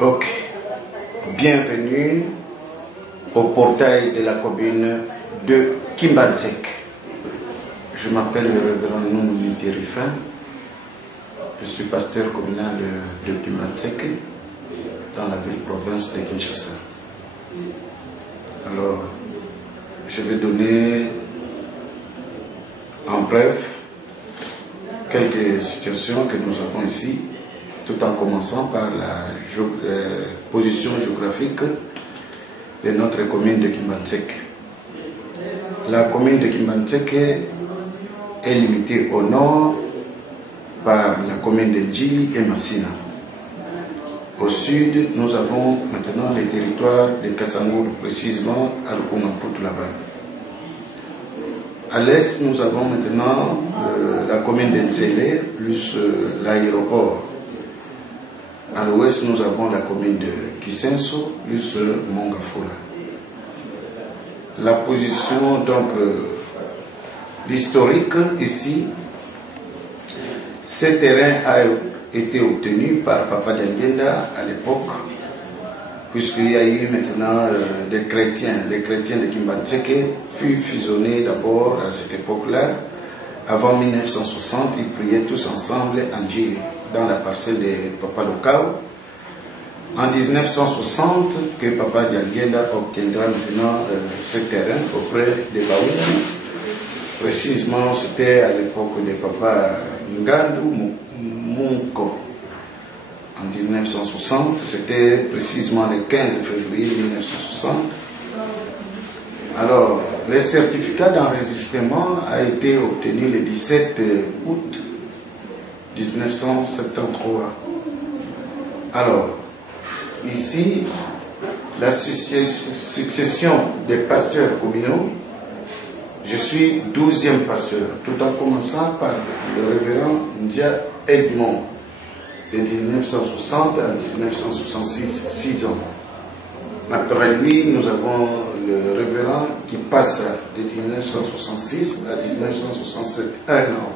Ok, bienvenue au portail de la commune de Kimbantsek. Je m'appelle le révérend Nounou Terifin. Je suis pasteur communal de Kimbantsek dans la ville-province de Kinshasa. Alors, je vais donner en bref quelques situations que nous avons ici, tout en commençant par la position géographique de notre commune de Kimbantsek. La commune de Kimbantsek est limitée au nord par la commune de Ndjili et Massina. Au sud, nous avons maintenant les territoires de Kassangour, précisément à Lukungamputu là-bas. À l'est, nous avons maintenant la commune de Nzélé, plus l'aéroport. À l'ouest, nous avons la commune de Kisenso, plus Mongafula. La position, donc, l'historique ici, ce terrain a été obtenu par Papa Diangenda à l'époque, puisqu'il y a eu maintenant des chrétiens. Les chrétiens de Kimbantsek furent fusionnés d'abord à cette époque-là. Avant 1960, ils priaient tous ensemble en Ndjili, dans la parcelle de Papa Lokao. En 1960, que Papa Diangenda obtiendra maintenant ce terrain auprès des Baouna. Précisément, c'était à l'époque de Papa Ngandou Munko. En 1960, c'était précisément le 15 février 1960. Alors, le certificat d'enregistrement a été obtenu le 17 août 1973. Alors, ici, la succession des pasteurs communaux, je suis 12e pasteur, tout en commençant par le révérend Ndia Edmond, de 1960 à 1966, 6 ans. Après lui, nous avons le révérend qui passe de 1966 à 1967, 1 an.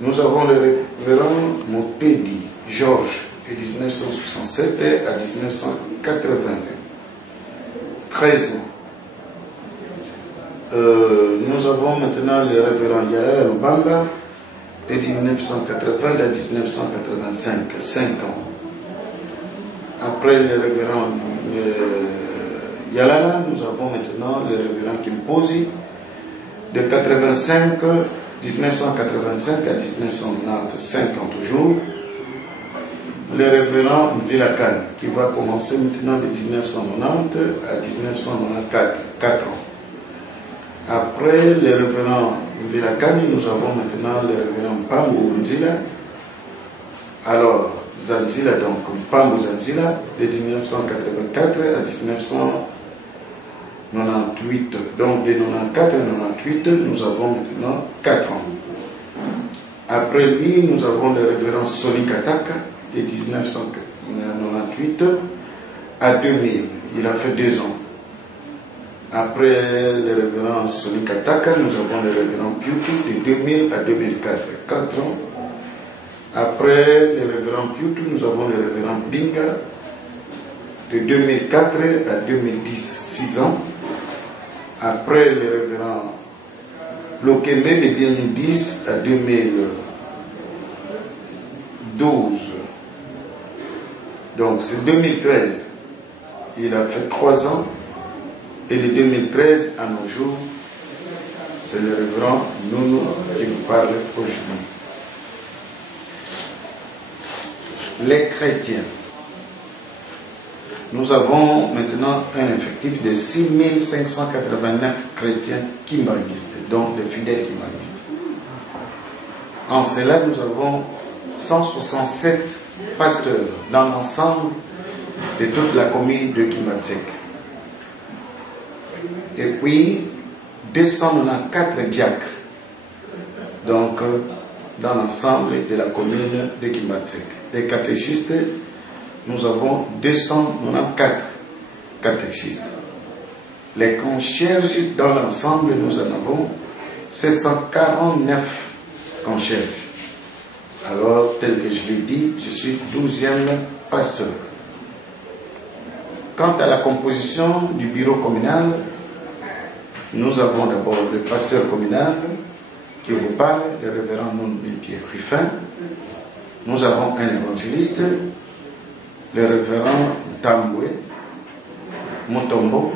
Nous avons le révérend Motedi Georges, de 1967 à 1982, 13 ans. Nous avons maintenant le révérend Yara Lubamba, de 1980 à 1985, 5 ans. Après le révérend Yalala, nous avons maintenant le révérend Kimposi, de 1985 à 1990, 5 ans toujours. Le révérend Vilakan, qui va commencer maintenant de 1990 à 1994, 4 ans. Après le révérend Vilakani, nous avons maintenant le révérend Mpambu Nzila. Alors, Zanzila, donc Mpambu Zanzila, de 1984 à 1998. Donc, de 1994 à 1998, nous avons maintenant 4 ans. Après lui, nous avons le révérend Soli Kataka, de 1998 à 2000. Il a fait 2 ans. Après le révérend Soli Kataka, nous avons le révérend Piutu de 2000 à 2004, 4 ans. Après le révérend Piutu, nous avons le révérend Binga de 2004 à 2010, 6 ans. Après le révérend Lokembe de 2010 à 2012. Donc c'est 2013. Il a fait 3 ans. Et de 2013 à nos jours, c'est le révérend Nounou qui vous parle aujourd'hui. Les chrétiens. Nous avons maintenant un effectif de 6589 chrétiens kimbanguistes, donc des fidèles kimbanguistes. En cela, nous avons 167 pasteurs dans l'ensemble de toute la commune de Kimbantsek. Et puis 294 diacres, donc dans l'ensemble de la commune de Kimbantsek. Les catéchistes, nous avons 294 catéchistes. Les concierges, dans l'ensemble, nous en avons 749 concierges. Alors, tel que je l'ai dit, je suis 12e pasteur. Quant à la composition du bureau communal, nous avons d'abord le pasteur communal qui vous parle, le révérend Pierre Ruffin. Nous avons un évangéliste, le révérend Tamboué Motombo.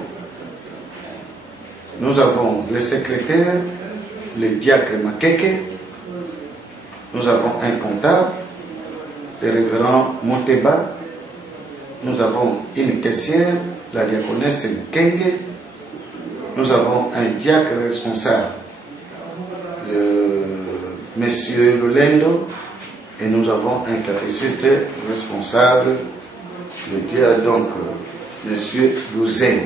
Nous avons le secrétaire, le diacre Makeke. Nous avons un comptable, le révérend Moteba. Nous avons une caissière, la diaconesse Nkenge. Nous avons un diacre responsable, le monsieur Lolendo. Et nous avons un catéchiste responsable, le diacre, donc monsieur Louzen.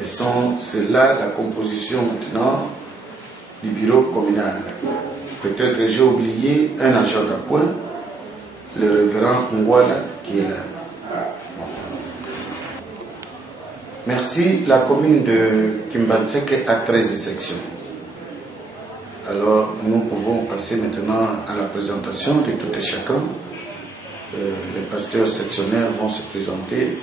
C'est là la composition maintenant du bureau communal. Peut-être j'ai oublié un agent d'appoint, le révérend Ngwala qui est là. Merci. La commune de Kimbantseke a 13 sections. Alors, nous pouvons passer maintenant à la présentation de tout et chacun. Les pasteurs sectionnaires vont se présenter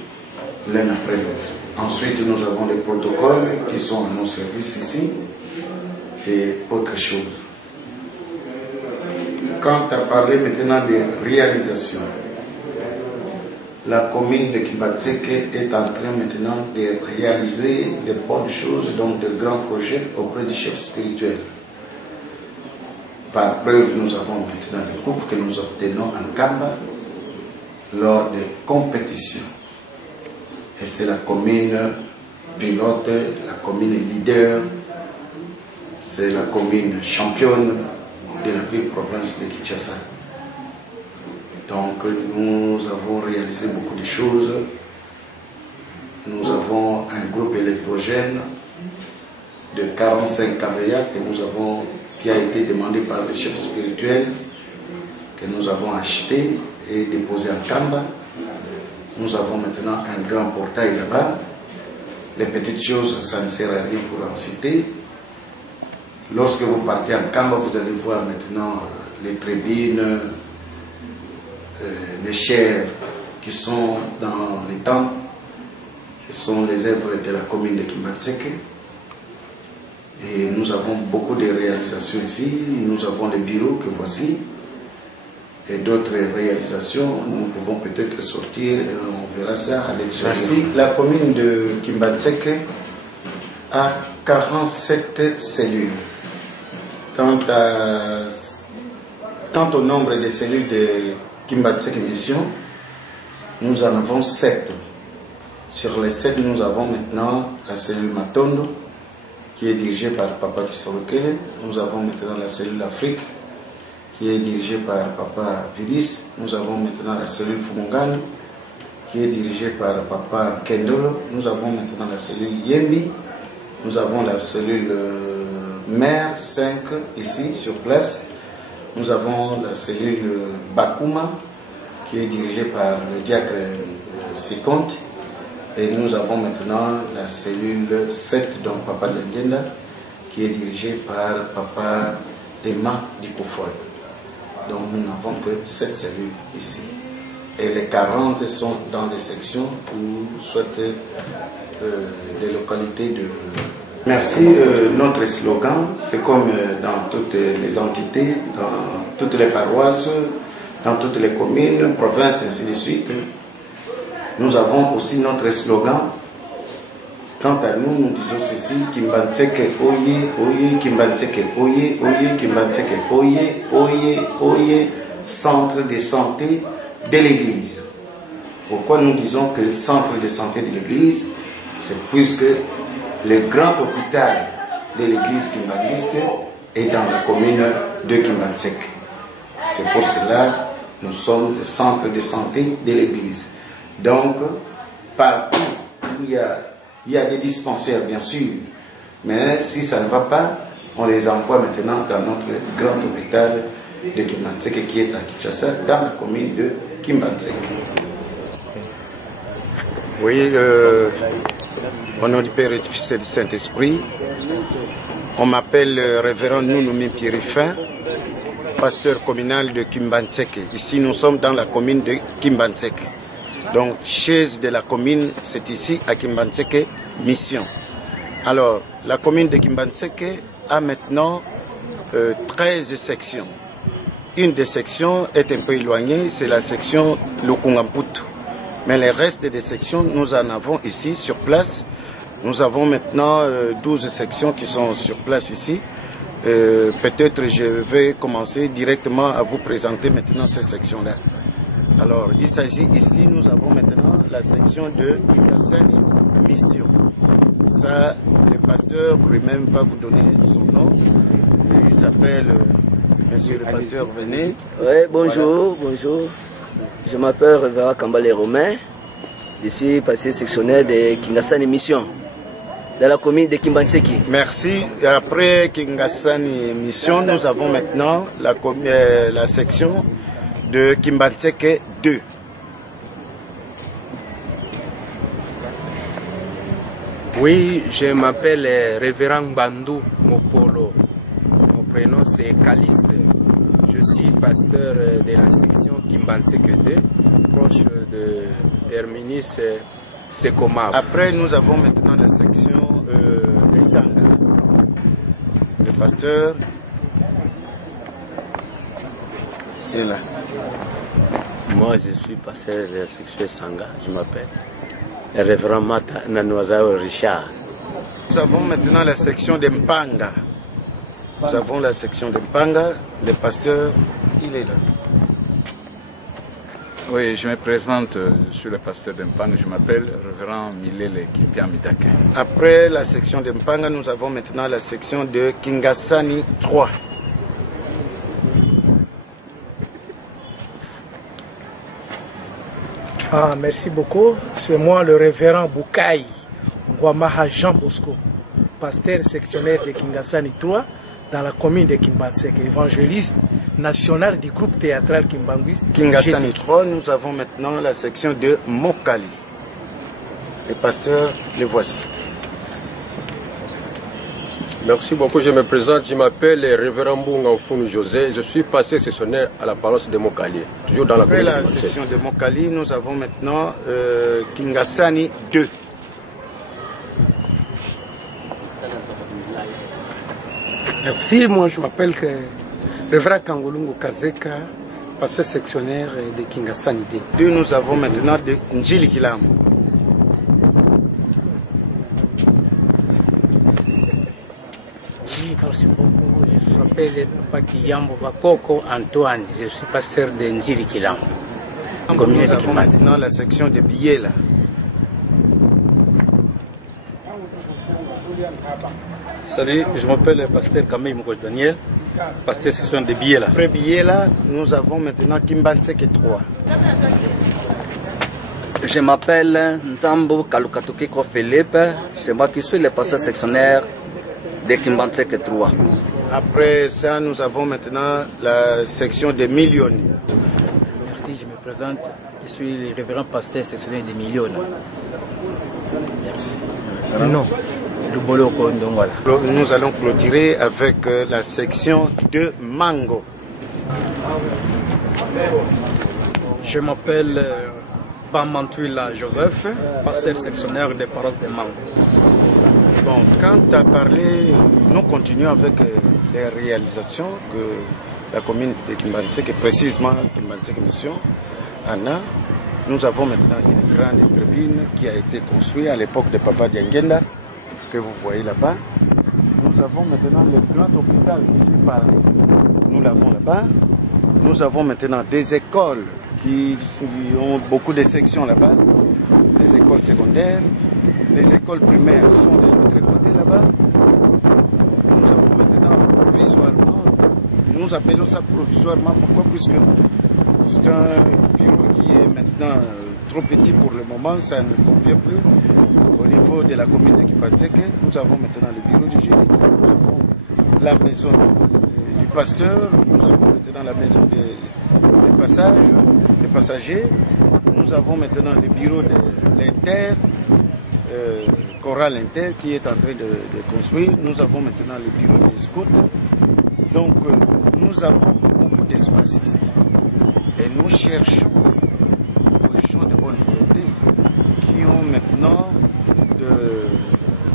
l'un après l'autre. Ensuite, nous avons les protocoles qui sont à nos services ici et autre chose. Quant à parler maintenant des réalisations, la commune de Kimbantseke est en train maintenant de réaliser de bonnes choses, donc de grands projets auprès du chef spirituel. Par preuve, nous avons maintenant des coupes que nous obtenons en Kamba lors des compétitions. Et c'est la commune pilote, la commune leader, c'est la commune championne de la ville-province de Kinshasa. Donc nous avons réalisé beaucoup de choses. Nous avons un groupe électrogène de 45 kVA qui a été demandé par le chef spirituel, que nous avons acheté et déposé en Kamba. Nous avons maintenant un grand portail là-bas. Les petites choses, ça ne sert à rien pour en citer. Lorsque vous partez en Kamba, vous allez voir maintenant les tribune, les chairs qui sont dans les temples, qui sont les œuvres de la commune de Kimbantseke. Et nous avons beaucoup de réalisations ici. Nous avons les bureaux que voici. Et d'autres réalisations, nous pouvons peut-être sortir, on verra ça à l'extérieur. Merci. La commune de Kimbantseke a 47 cellules. Quant au nombre de cellules de Kimbantseke Mission, nous en avons 7. Sur les 7, nous avons maintenant la cellule Matondo, qui est dirigée par Papa Kisorokele. Nous avons maintenant la cellule Afrique, qui est dirigée par Papa Vilis. Nous avons maintenant la cellule Fumungal, qui est dirigée par Papa Kendolo. Nous avons maintenant la cellule Yembi. Nous avons la cellule Mère 5 ici sur place. Nous avons la cellule Bakuma qui est dirigée par le diacre Sikonte. Et nous avons maintenant la cellule 7, donc Papa Dengenda, qui est dirigée par Papa Emma Dikoufoy. Donc nous n'avons que 7 cellules ici. Et les 40 sont dans les sections ou soit des localités de... Merci. Notre slogan, c'est comme dans toutes les entités, dans toutes les paroisses, dans toutes les communes, provinces, ainsi de suite. Nous avons aussi notre slogan. Quant à nous, nous disons ceci: Kimbantseke oye, oye, Kimbantseke oye, oye, Kimbantseke oye, oye, oye, centre de santé de l'Église. Pourquoi nous disons que centre de santé de l'Église? C'est puisque le grand hôpital de l'Église kimbangiste est dans la commune de Kimbantseke. C'est pour cela que nous sommes le centre de santé de l'Église. Donc, partout où il y a des dispensaires, bien sûr, mais si ça ne va pas, on les envoie maintenant dans notre grand hôpital de Kimbantseke qui est à Kinshasa, dans la commune de Kimbantseke. Oui, au nom du Père et du Fils et du Saint-Esprit, on m'appelle révérend Nounoumi Pierre Ruffin, pasteur communal de Kimbantseke. Ici, nous sommes dans la commune de Kimbantseke. Donc, chaise de la commune, c'est ici à Kimbantseke Mission. Alors, la commune de Kimbantseke a maintenant 13 sections. Une des sections est un peu éloignée, c'est la section Lukungamputu. Mais les restes des sections, nous en avons ici, sur place. Nous avons maintenant 12 sections qui sont sur place ici. Peut-être je vais commencer directement à vous présenter maintenant ces sections-là. Alors, il s'agit ici, nous avons maintenant la section de Kingasani Mission. Ça, le pasteur lui-même va vous donner son nom. Il s'appelle Monsieur le pasteur, venez. Oui, bonjour, voilà. Bonjour. Je m'appelle Révérend Kambale Romain. Je suis pasteur sectionnaire de Kingasani Mission, dans la commune de Kimbantseke. Merci. Et après Kingasani Mission, nous avons maintenant la section de Kimbantseke 2. Oui, je m'appelle Révérend Bandou Mopolo. Mon prénom c'est Caliste. Je suis pasteur de la section Kimbantseke 2, proche de Terminus Sekomav. Après, nous avons maintenant la section de Sanga. Le pasteur est là. Moi, je suis pasteur de la section Sanga, je m'appelle Révérend Mata Nanoazao Richard. Nous avons maintenant la section de Mpanga. Nous avons la section de Mpanga. Le pasteur, il est là. Oui, je me présente, je suis le pasteur de Mpanga, je m'appelle Révérend Milele Kimpia Mitake. Après la section de Mpanga, nous avons maintenant la section de Kingasani 3. Ah, merci beaucoup. C'est moi le révérend Boukaï Ngwamaha Jean Bosco, pasteur sectionnaire de Kingasani 3 dans la commune de Kimbantseke, évangéliste national du groupe théâtral Kimbanguiste. Kingasani 3, nous avons maintenant la section de Mokali. Les pasteurs, les voici. Merci beaucoup, je me présente, je m'appelle Révérend Mbunga Oufounou José, je suis passé sectionnaire à la paroisse de Mokali, toujours dans la commune de Kimbantseke. Après la section de Mokali, nous avons maintenant Kingasani 2. Merci, moi je m'appelle Révérend Kangolungu Kazeka, pasteur sectionnaire de Kingasani 2. Nous avons maintenant de Njili Kilam. Oui, merci beaucoup. Je m'appelle Pakiyambo Vakoko Antoine, je suis pasteur de Njili Kilam. Nous avons maintenant la section de Biela. Salut, je m'appelle pasteur Kamei Moukoch Daniel, pasteur section de Biela. Après Biela, nous avons maintenant Kimbantseke 3. Je m'appelle Nzambo Kalukatokiko Philippe, c'est moi qui suis le pasteur sectionnaire de Kimbantseke 3. Après ça, nous avons maintenant la section de Milioni. Merci, je me présente, je suis le révérend pasteur sectionnaire de Milioni. Merci. Non. Nous allons clôturer avec la section de Mango. Je m'appelle Bamantuila Joseph, pasteur sectionnaire des paroisses de Mango. Bon, quand tu as parlé, nous continuons avec les réalisations que la commune de Kimbantseke, précisément Kimbantseke Mission, Anna. Nous avons maintenant une grande tribune qui a été construite à l'époque de Papa Diangenda, que vous voyez là-bas. Nous avons maintenant le grand hôpital que j'ai parlé. Nous l'avons là-bas. Nous avons maintenant des écoles qui ont beaucoup de sections là-bas. Des écoles secondaires. Les écoles primaires sont de l'autre côté là-bas. Nous avons maintenant provisoirement, nous appelons ça provisoirement, pourquoi? Puisque c'est un bureau qui est maintenant trop petit pour le moment, ça ne convient plus. Au niveau de la commune de Kimbantseke, nous avons maintenant le bureau du GTT, nous avons la maison du pasteur, nous avons maintenant la maison des passagers, nous avons maintenant le bureau de l'Inter, Choral Inter qui est en train de construire, nous avons maintenant le bureau des scouts. Donc nous avons beaucoup d'espace ici et nous cherchons au champ de bonne volonté qui ont maintenant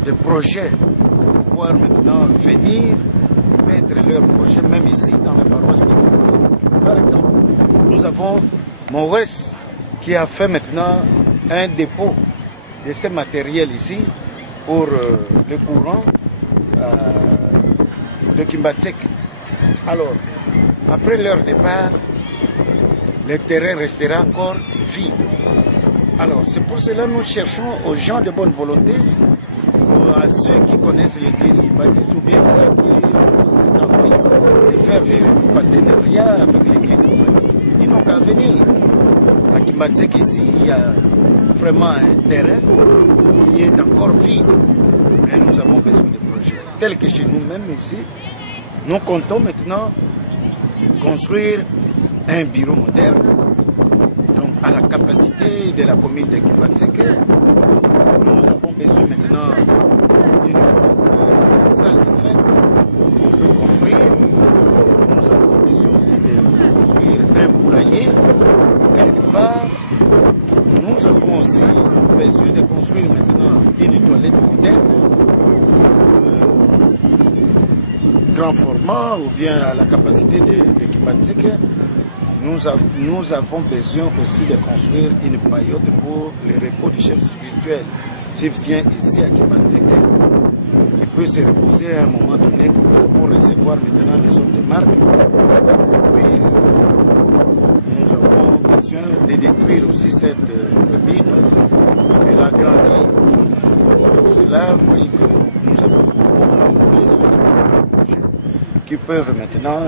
des projets pour pouvoir maintenant venir mettre leurs projets même ici dans la paroisse de Kimbanzeke. Par exemple, nous avons Mowes qui a fait maintenant un dépôt de ces matériels ici pour le courant de Kimbanzeke. Alors, après leur départ, le terrain restera encore vide. Alors, c'est pour cela que nous cherchons aux gens de bonne volonté, à ceux qui connaissent l'église kimbaniste ou bien ceux qui ont cette envie de faire le partenariat avec l'église kimbaniste. Ils n'ont qu'à venir. À Kimbanzeke ici, il y a vraiment un terrain qui est encore vide. Mais nous avons besoin de projets. Tel que chez nous-mêmes ici, nous comptons maintenant construire un bureau moderne, donc à la capacité de la commune de Kimbanzeke. Nous avons besoin maintenant d'une salle de fête qu'on peut construire. Nous avons besoin aussi de construire un poulailler quelque part. Nous avons aussi besoin de construire maintenant une toilette moderne, grand format ou bien à la capacité de Kimbanzeke. Nous avons besoin aussi de construire une paillote pour le repos du chef spirituel. S'il vient ici à Kimbanzeke, il peut se reposer à un moment donné comme ça pour recevoir maintenant les hommes de marque. Et puis, nous avons besoin de détruire aussi cette tribune et l'agrandir. C'est pour cela, vous voyez que nous avons besoin de projets qui peuvent maintenant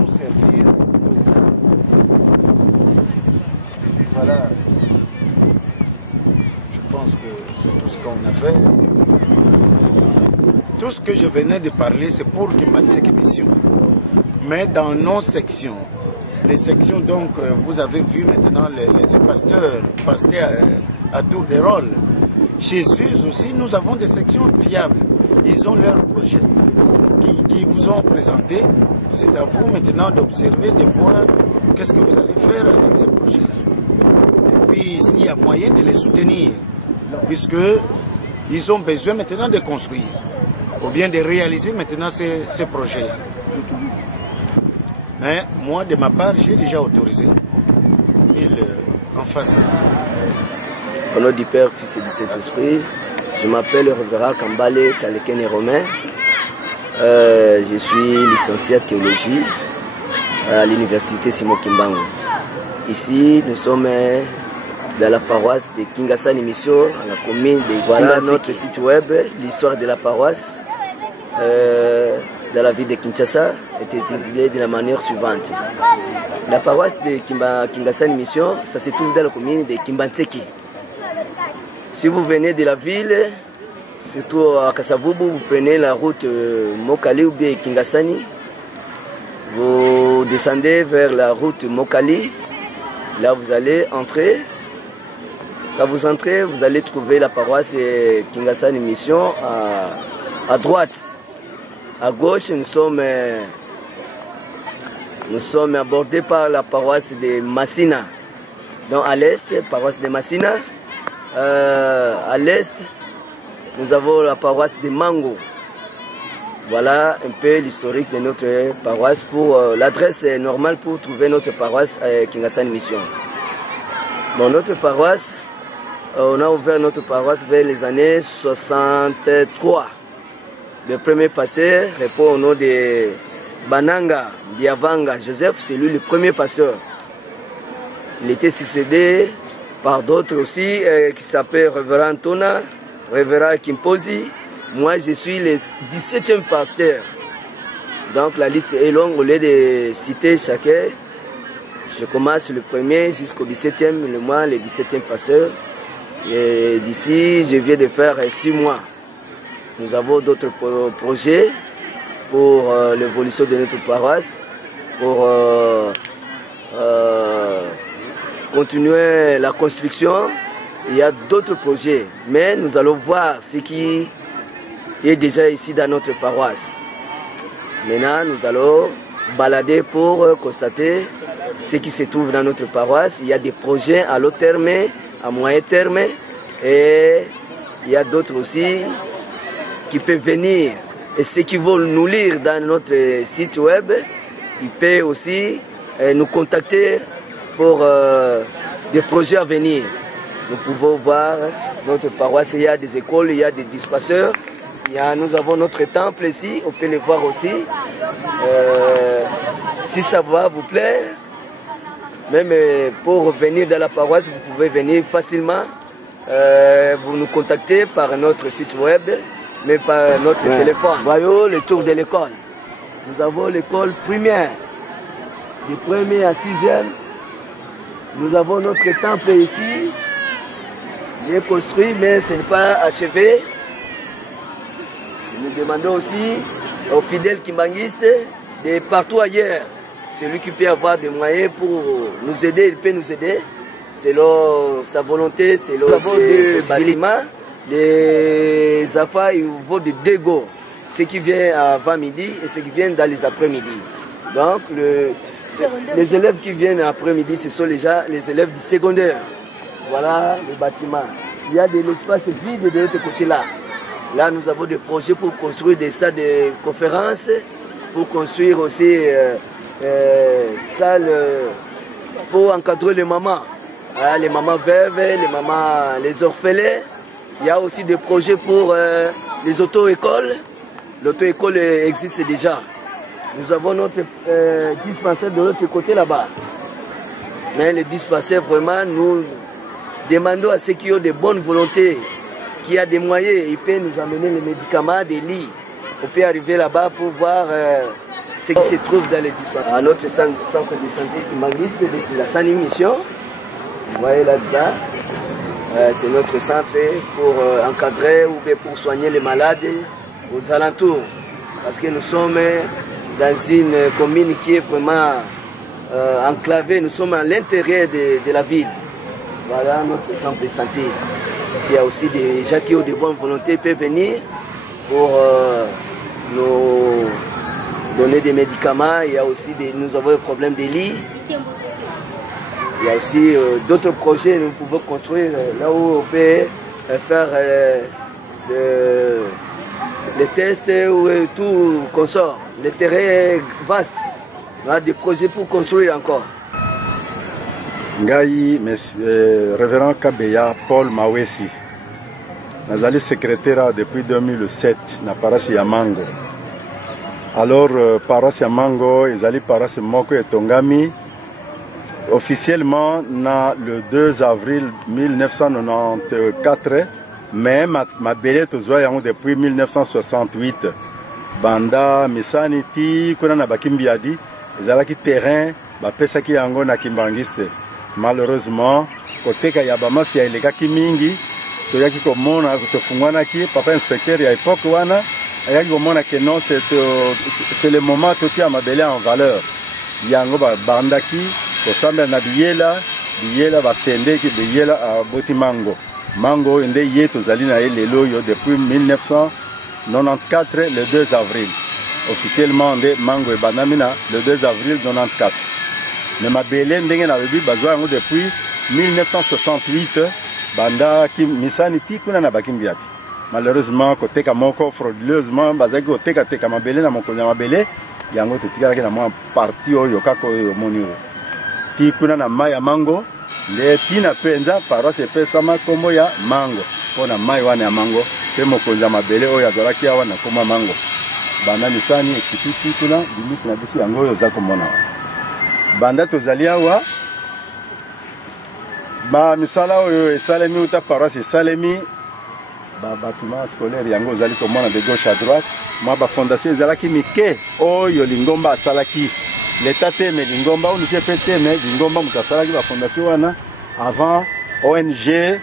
nous servir. Voilà. Je pense que c'est tout ce qu'on avait. Tout ce que je venais de parler, c'est pour Kimbanzeke Mission. Mais dans nos sections, les sections, donc, vous avez vu maintenant les pasteurs passer à tour de rôle. Chez eux aussi, nous avons des sections fiables. Ils ont leurs projets qui vous ont présenté. C'est à vous maintenant d'observer, de voir qu'est-ce que vous allez faire avec ces projets-là. Et puis, s'il y a moyen de les soutenir, puisqu'ils ont besoin maintenant de construire, ou bien de réaliser maintenant ces projets-là. Mais moi, de ma part, j'ai déjà autorisé qu'ils en fassent ça. Au nom du Père, Fils et du Saint-Esprit, je m'appelle Révérend Kambale Kalekene Romain. Je suis licencié en théologie à l'université Simon Kimbangu. Ici, nous sommes dans la paroisse de Kingasani Mission, à la commune de Kimbanzeke. Voilà notre site web, l'histoire de la paroisse dans la ville de Kinshasa est intitulée de la manière suivante. La paroisse de Kingasani Mission, ça se trouve dans la commune de Kimbanzeke. Si vous venez de la ville, surtout à Kasavubu, vous prenez la route Mokali ou bien Kingasani. Vous descendez vers la route Mokali. Là, vous allez entrer. Quand vous entrez, vous allez trouver la paroisse Kingasani Mission à droite. À gauche, nous sommes abordés par la paroisse de Massina. Donc à l'est, paroisse de Massina. À l'est, nous avons la paroisse de Mango. Voilà un peu l'historique de notre paroisse. Pour l'adresse normale pour trouver notre paroisse Kingasani Mission. Bon, notre paroisse, on a ouvert notre paroisse vers les années 63. Le premier pasteur répond au nom de Bananga Biavanga Joseph, c'est lui le premier pasteur. Il était succédé par d'autres aussi qui s'appellent Révérend Tona, Révérend Kimpozi. Moi, je suis le 17e pasteur. Donc la liste est longue, au lieu de citer chacun. Je commence le premier jusqu'au 17e, le mois, le 17e pasteur. Et d'ici, je viens de faire 6 mois. Nous avons d'autres projets pour l'évolution de notre paroisse, pour continuer la construction. Il y a d'autres projets, mais nous allons voir ce qui est déjà ici dans notre paroisse. Maintenant, nous allons balader pour constater ce qui se trouve dans notre paroisse. Il y a des projets à long terme, à moyen terme, et il y a d'autres aussi qui peuvent venir. Et ceux qui veulent nous lire dans notre site web, ils peuvent aussi nous contacter pour des projets à venir. Nous pouvons voir notre paroisse, il y a des écoles, il y a des dispenseurs. Nous avons notre temple ici, on peut le voir aussi. Si ça va vous plaire, même pour venir dans la paroisse, vous pouvez venir facilement. Vous nous contactez par notre site web, mais par notre téléphone. Voyons le tour de l'école. Nous avons l'école primaire, du 1er à 6e. Nous avons notre temple ici. Il est construit, mais ce n'est pas achevé. Nous demandons aussi aux fidèles kimbanguistes de partout ailleurs. Celui qui peut avoir des moyens pour nous aider, il peut nous aider. Selon sa volonté, selon ses bâtiments. Les affaires, ils vont de dégo. Ceux qui viennent avant midi et ceux qui viennent dans les après-midi. Donc, les élèves qui viennent après-midi, ce sont déjà les élèves du secondaire. Voilà le bâtiment. Il y a de l'espace vide de l'autre côté-là. Là, nous avons des projets pour construire des salles de conférences, pour construire aussi salles pour encadrer les mamans. Les mamans veuves, les orphelins. Il y a aussi des projets pour les auto-écoles. L'auto-école existe déjà. Nous avons notre dispensaire de l'autre côté là-bas. Mais le dispensaire, vraiment, nous demandons à ceux qui ont de bonnes volontés, qui a des moyens, ils peuvent nous amener les médicaments, des lits. On peut arriver là-bas pour voir ce qui se trouve dans les dispensaires. À notre centre de santé kimbanguiste de la Sani Mission, vous voyez là-dedans, c'est notre centre pour encadrer ou bien pour soigner les malades aux alentours. Parce que nous sommes dans une commune qui est vraiment enclavée, nous sommes à l'intérieur de la ville. Voilà notre centre de santé. S'il y a aussi des gens qui ont de bonnes volontés, ils peuvent venir pour nous donner des médicaments. Il y a aussi nous avons un problème de lits. Il y a aussi d'autres projets que nous pouvons construire là où on peut faire les tests ou tout qu'on sort. Le terrain est vaste. On a des projets pour construire encore. Ngai, révérend Kabeya Paul Mawesi. Nazali secrétaire depuis 2007 na paroisse ya Mango. Alors paroisse ya Mango, ezali paroisse moko etongami officiellement le 2 avril 1994, mais ma belé tozwa yango depuis 1968. Banda misaniti kuna na bakimbiadi ezalaki terrain bapesaki yango na kimbangiste. Malheureusement, côté Kayaba mafia ilekaki mingi, toyaki komona tofungwanaki papa inspecteur ya époque wana ayaki komona que non c'est le moment toti ya mabele en valeur. Yango bandaki kosambela na biyela basendeki biyela boti mango. Mango ende ye tozali na ye lelo yo depuis 1994 le 2 avril. Officiellement nde mango ebandamina le 2 avril 94. Mais ma belé ndenge na bebi bazwa yango depuis 1968 banda ki misani ti kuna na bakimbiati. Malheureusement koteka moko frauduleusement bazaki koteka ma belé na mokolo ya mabele yango totikalaki na mwa parti oyo kaka oyo moni oyo. Ti kuna na mai ya mango nde tina penza paroisse epesama kombo ya mango mpona mai wana ya mango mpe mokonzi ya mabele oyo azalaki awa na kombo ya mango. Banda misani ekititi kuna limite na biso yango oyo oza komona wana. Banda tozali awa ba misala oyo esalemi uta paroisse esalemi ba bâtiment scolaire yango ozali komona de gauche à droite mwa ba fondation ezalaki mike oyo Lingomba asalaki l'état te me Lingomba ou nike pe te me Lingomba moto asalaki ba fondation wana avant ONG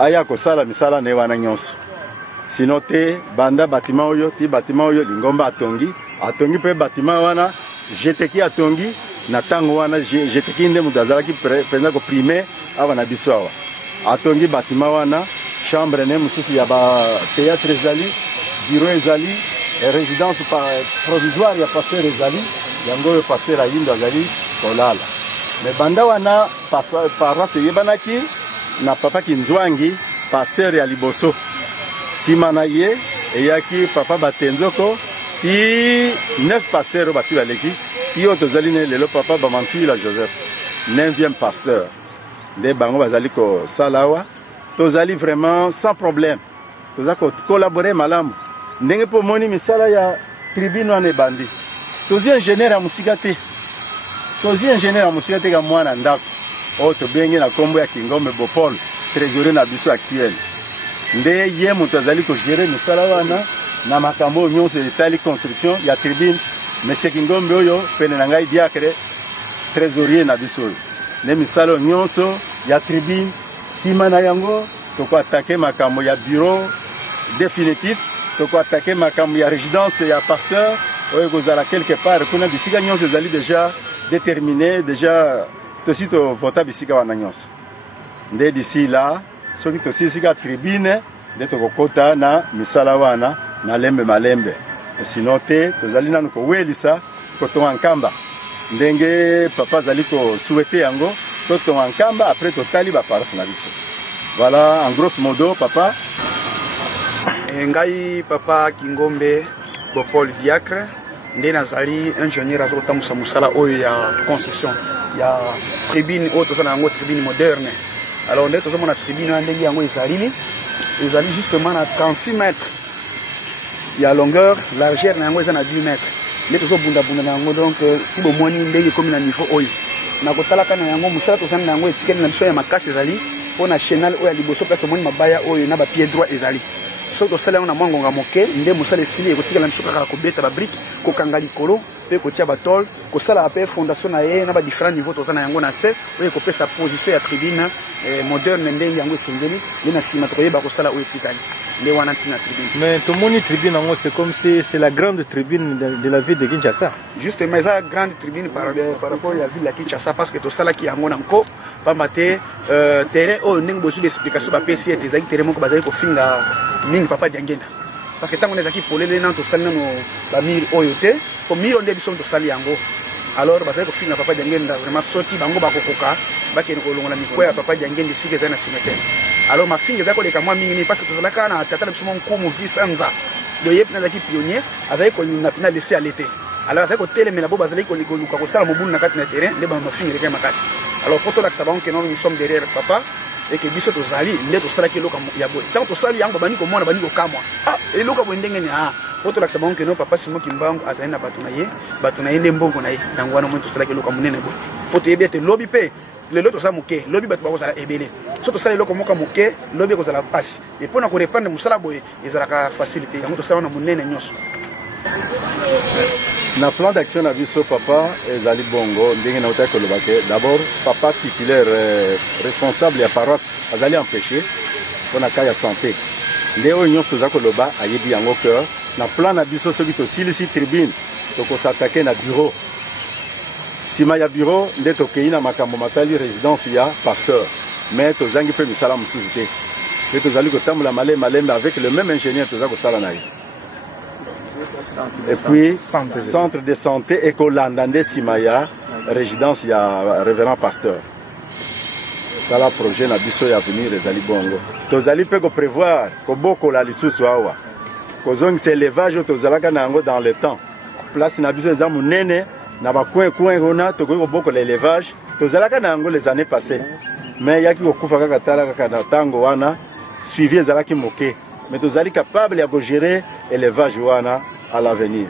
aya kosala misala ne wana nyonso. Sino te banda bâtiment oyo ti bâtiment oyo Lingomba atongi pe bâtiment wana jeteki atongi na tango wana jeteki nde mutu azalaki penza ko primer awa na biso awa atongi bâtiment wana chambre ne mususu ya ba théâtre ezali bureau ezali résidence provisoire ya pasteur ezali yango oyo paster ayindo azali kolala me banda wana paroisse eyebanaki na papa Kinzwangi paster ya liboso nsima na ye eyaki papa Batenzoko ti 9 paster basi baleki ti oyo tozali ne lelo papa Bamantwila Joseph 9e pasteur nde bango bazali kosala awa tozali vraiment sans problème toza collaborer malamu ndenge mpo moni misala ya tribune wana ebandi tozi ingénieur ya mosika te ka mwana ndako oyo tobengi na nkombo ya Kingombe Bopol trésorier na biso actuel nde ye moto azali kogere misala wana na makambo oyo nyonso etali construction ya tribune monsieur Kingombe oyo pene na ngai diacre trésorier na biso oyo nde misala oyo nyonso ya tribune nsima na yango tokoatake makambo ya bureau définitif tokoatake makambo ya résidence ya pasteur oyo kozala quelque part kuna bisika nyonso ezali déjà déterminé déjà tosi tovota bisika wana nyonso nde d'ici là soki tosilisika tribune nde tokokota na misala wana malembe sino te tozali nanu kowelisa kotonga nkamba ndenge papa azali kosouhaite yango totonga nkamba après totali baparoisse na biso. Voilà en grosso modo papa. Ngai papa Kingombe Bopol Diacre nde nazali ingénieur azotambusa musala oyo ya construction ya tribune oyo tozala yango tribune moderne. Alors nde tozomona tribune wana ndenge yango ezali justement na 36 mètres ya longueur, largeur na yango eza na 10 mètres. Nde tozobunda na yango donc tibomoni ndenge ekomi na niveau oyo na kotalaka na yango musala tozali na yango etikeli na biso ya makasi ezali mpona chenal oyo ya liboso place omoni mabaya oyo na bapied droit ezali soki tosala yango na mwa ngonga moke nde mosala esili ekotikala biso kaka kobeta babrike kokanga likolo mpe kotia batole kosala mpe fondation na ye na badifferent niveau toza na yango na se oyo ekopesa position ya tribune moderne ndenge yango esengeli nde na nsima tokoyeba kosala oyo etikali nde wana ntina tribune. Mais tomoni tribune yango c'est comme si c'est la grande tribune de la ville de Kinshasa. Justement eza grande tribune par rapport à la ville de Kinshasa parce que tosalaki yango na nko pamba te terrain oyo ndenge bozwi l'explication bapesi ete ezalaki terrain moko bazali kofinga mingi papa Diangenda parce que ntango nde ezalaki polele nano tosali nano bamire oyo te po mire nde biso tosali yango alors bazali kofinga papa Diangenda vraiment soki bango bakokoka bakende kolongola mikwa ya papa Diangenda esika ezali na cimetière. Alors ma fille ezali koleka mwa mingi parce que tozalaka na tata na biso nkumu visanza do ye mpena azalaki pionnier azali kolinga mpena laisser à l'été. Alors azali kotelemela bo bazali koluka kosala mobulu na kati na terrain nde bamafinga eleka makasi. Alors po tolakisa bango ke nous sommes derrière papa et que biso tozali nde tosalaki eloko ya boye ntango tosali yango bani komona bani kokamwa eloko boye ndenge ni po tolakisa bango ke no papa Simon Kimbangu azali na bato na ye nde mbongo na ye yango wana moi tosalaki eloko monene boye po toyebi ete lobi mpe lelo tosala moke lobi bato bakozala ebele so tosala eloko moka moke lobi ekozala pasi et mpona korépandre mosala boye ezalaka facilité yango tosala wana monene nyonso. Na plan d'action na biso papa ezali bongo ndenge na utaki koloba ke d'abord papa titulaire responsable ya paroisse azali empêché mpona ka ya santé nde oyo nyonso toza koloba ayebi yango ke na plan na biso soki tosilisi tribune tokosatake na bureau nsima ya bureau nde tokei na makambo matali résidence ya pasteur mais tozangi mpe misala mosusu te nde tozali kotambola malembe avec le même ingénieur toza kosala na ye. Et puis centre de santé ekolanda nde nsima ya résidence ya révérend pasteur tala projet na biso ya avenir ezali bongo tozali mpe koprévoir kobokola lisusu awa kozongisa élevage oyo tozalaka na yango dans le temps place na biso eza monene na bacoin wana tokoki kobokola élevage tozalaka na yango les années passées mais yaki kokufa kaka tala kaka na ntango wana suivi ezalaki moke mais tozali capable ya kogérer élevage wana à l'avenir.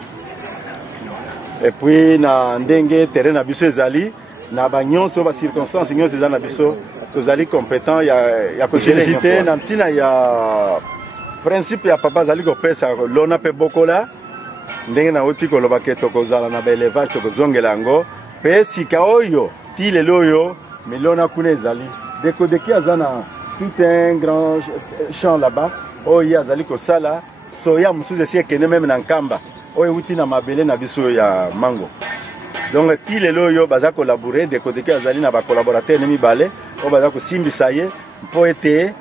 Et puis na ndenge terrain na biso ezali na banyonso ba circonstances nyonso ezali na biso tozali compétent ya kosélité na ntina ya principe ya papa azali kopesa lona pe bokola ndenge na oti koloba ke tokozala na baélevage tokozongela yango mpe sika oyo ti lelo oyo milona kuna ezali dekodeki aza na tout un grand champ là-bas oyo azali kosala soya mosusu esi ekende meme na nkamba oyo euti na mabele na biso ya mango donc ti lelo oyo baza kolabore dekodeki azali na bacolaborateur ne mibale oyo baza kosimbisa ye mpo ete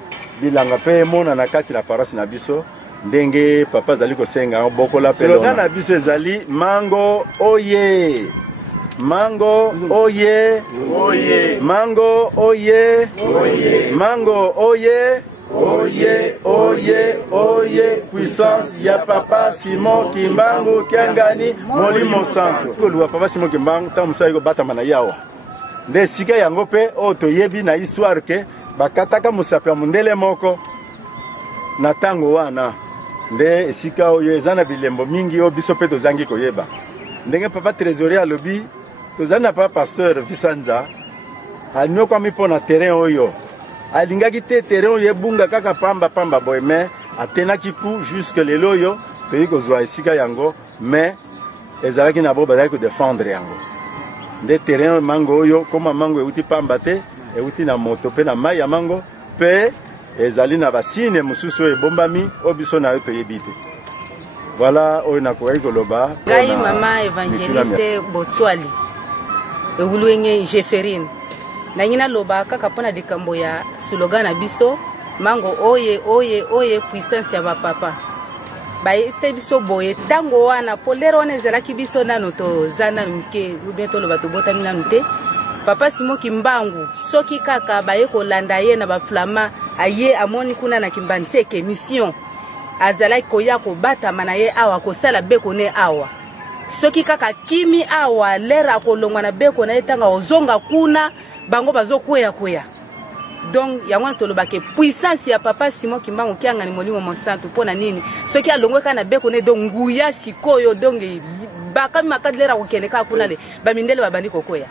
bilanga mpe emona na kati na paroisse na biso ndenge papa azali kosenga bokola mpe slogan na biso ezali mango oye Mango, oye. Oye. Mango, oye. Oye. Mango, oye. Oye, oye, oye. Puissance ya Papa Simon Kimbangu Kiangani Molimo Santo. Koluwa Papa Simon Kimbangu tamusa yiko bata mana yawa. Nde sika yango pe o toyebi na histoire ke bakataka musapi ya mundele moko na tango wana. Nde sika oyo ezana bilembo mingi o biso pe tozangi koyeba. Ndenge Papa Trésorier alobi tozana pa pasteur Visanza anyokwami mpo na terrain oyo alingaki te terrain oyo ebunga kaka pamba boye me atenaki ku jusque lelo oyo toyi kozwa esika yango me ezalaki na bo bazalaki kodefendre yango nde terrain mango oyo koma mango euti pamba te euti na moto mpe na mai ya mango mpe ezali na basine mosusu oyo ebombami oyo biso na yo toyebi te. Voilà oyo nakoki koloba ngai mama évangéliste Botswali Eguluenge Jeferine nangina loba kaka pona likambo ya slogan na biso mango oye oye oye puissance ya bapapa baye biso boye tango wana polero wana ezalaki biso nano tozana mike bientôt loba tobotami nanu te Papa Simon Kimbangu soki kaka baye kolanda ye na baflama aye amoni kuna na Kimbantseke mission azalaki koya kobatama na ye awa kosala beko ne awa soki kaka kimi awa lera kolongwa na beko na ye tanga ozonga kuna bango bazokwea donc yango tolobake puissance ya Papa Simon Kimbangu Kiangani Molimo Monsanto pona nini soki alongweka na beko ne donc nguya sikoyo donc bakami makadlera kokene ka kuna le bamindele babandi kokwea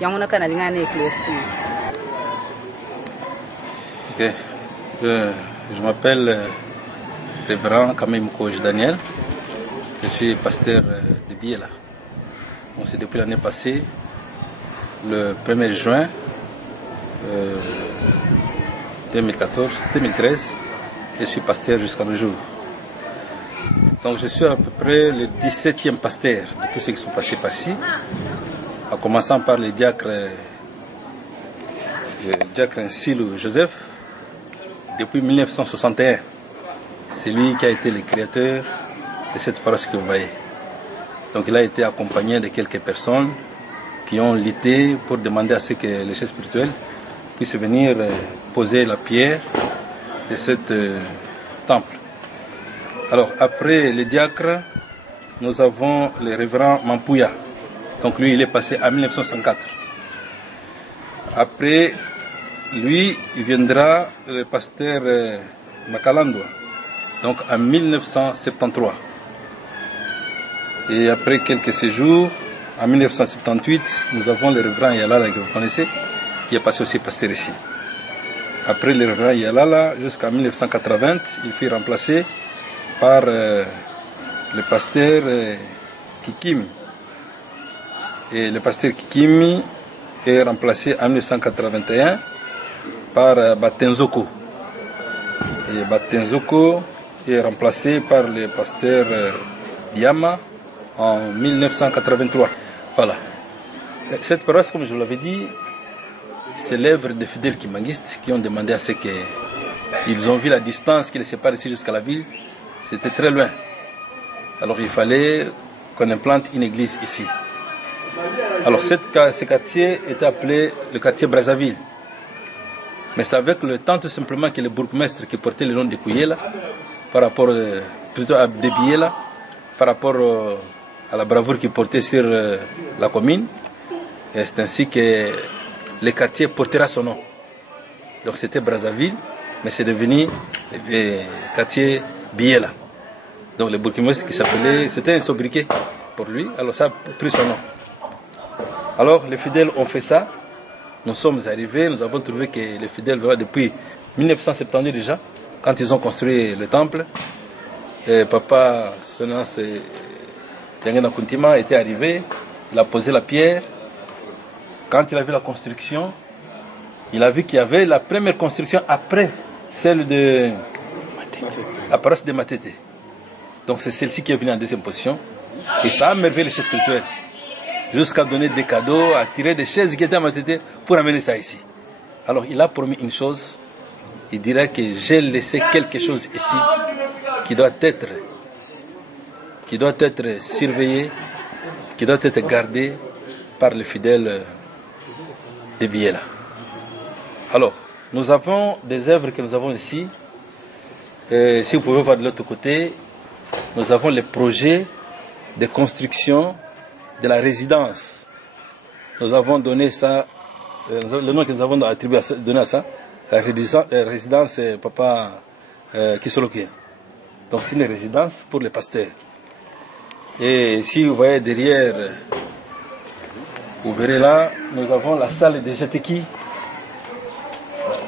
yango nakana lingana éclaircir. OK. Je m'appelle Révérend Kamei Mukoj Daniel. Je suis pasteur de Biela. Donc c'est depuis l'année passée, le 1er juin 2013, que je suis pasteur jusqu'à nos jours. Donc je suis à peu près le 17e pasteur de tous ceux qui sont passés par-ci, en commençant par le diacre Nsilou Joseph, depuis 1961. C'est lui qui a été le créateur de cette paroisse que vous voyez. Donc il a été accompagné de quelques personnes qui ont lutté pour demander à ce que les chefs spirituels puissent venir poser la pierre de ce temple. Alors après le diacre, nous avons le révérend Mampouya. Donc lui il est passé en 1964. Après lui il viendra le pasteur Makalandwa. Donc en 1973. Et après quelques séjours, en 1978, nous avons le révérend Yalala que vous connaissez, qui est passé aussi pasteur ici. Après le révérend Yalala, jusqu'en 1980, il fut remplacé par le pasteur Kikimi. Et le pasteur Kikimi est remplacé en 1981 par Batenzoko. Et Batenzoko est remplacé par le pasteur Diama en 1983. Voilà. Cette paroisse, comme je vous l'avais dit, c'est l'œuvre des fidèles kimbanguistes qui ont demandé à ce qu'ils ont vu la distance qui les sépare ici jusqu'à la ville. C'était très loin. Alors il fallait qu'on implante une église ici. Alors ce quartier était appelé le quartier Brazzaville. Mais c'est avec le temps tout simplement que le bourgmestre qui portait le nom de Kouyela, par rapport plutôt à Debiela, par rapport à la bravoure qu'il portait sur la commune, et c'est ainsi que le quartier portera son nom. Donc c'était Brazzaville, mais c'est devenu quartier Biela. Donc le bourgmestre qui s'appelait, c'était un sobriquet pour lui, alors ça a pris son nom. Alors les fidèles ont fait ça. Nous sommes arrivés, nous avons trouvé que les fidèles, voilà, depuis 1970 déjà, quand ils ont construit le temple, et Papa Sonance Yangena Kuntima était arrivé, il a posé la pierre. Quand il a vu la construction, il a vu qu'il y avait la première construction après celle de la paroisse de Matete. Donc c'est celle-ci qui est venue en deuxième position. Et ça a merveillé les chefs spirituels. Jusqu'à donner des cadeaux, à tirer des chaises qui étaient à Matete pour amener ça ici. Alors il a promis une chose, il dirait que j'ai laissé quelque chose ici qui doit être surveillé, qui doit être gardé par les fidèles de Biella. Alors, nous avons des œuvres que nous avons ici. Si vous pouvez voir de l'autre côté, nous avons les projets de construction de la résidence. Nous avons donné ça, le nom que nous avons attribué donné à ça, la résidence Papa Kisoloké. Donc c'est une résidence pour les pasteurs. Et si vous voyez derrière, vous verrez là, nous avons la salle de Jeteki.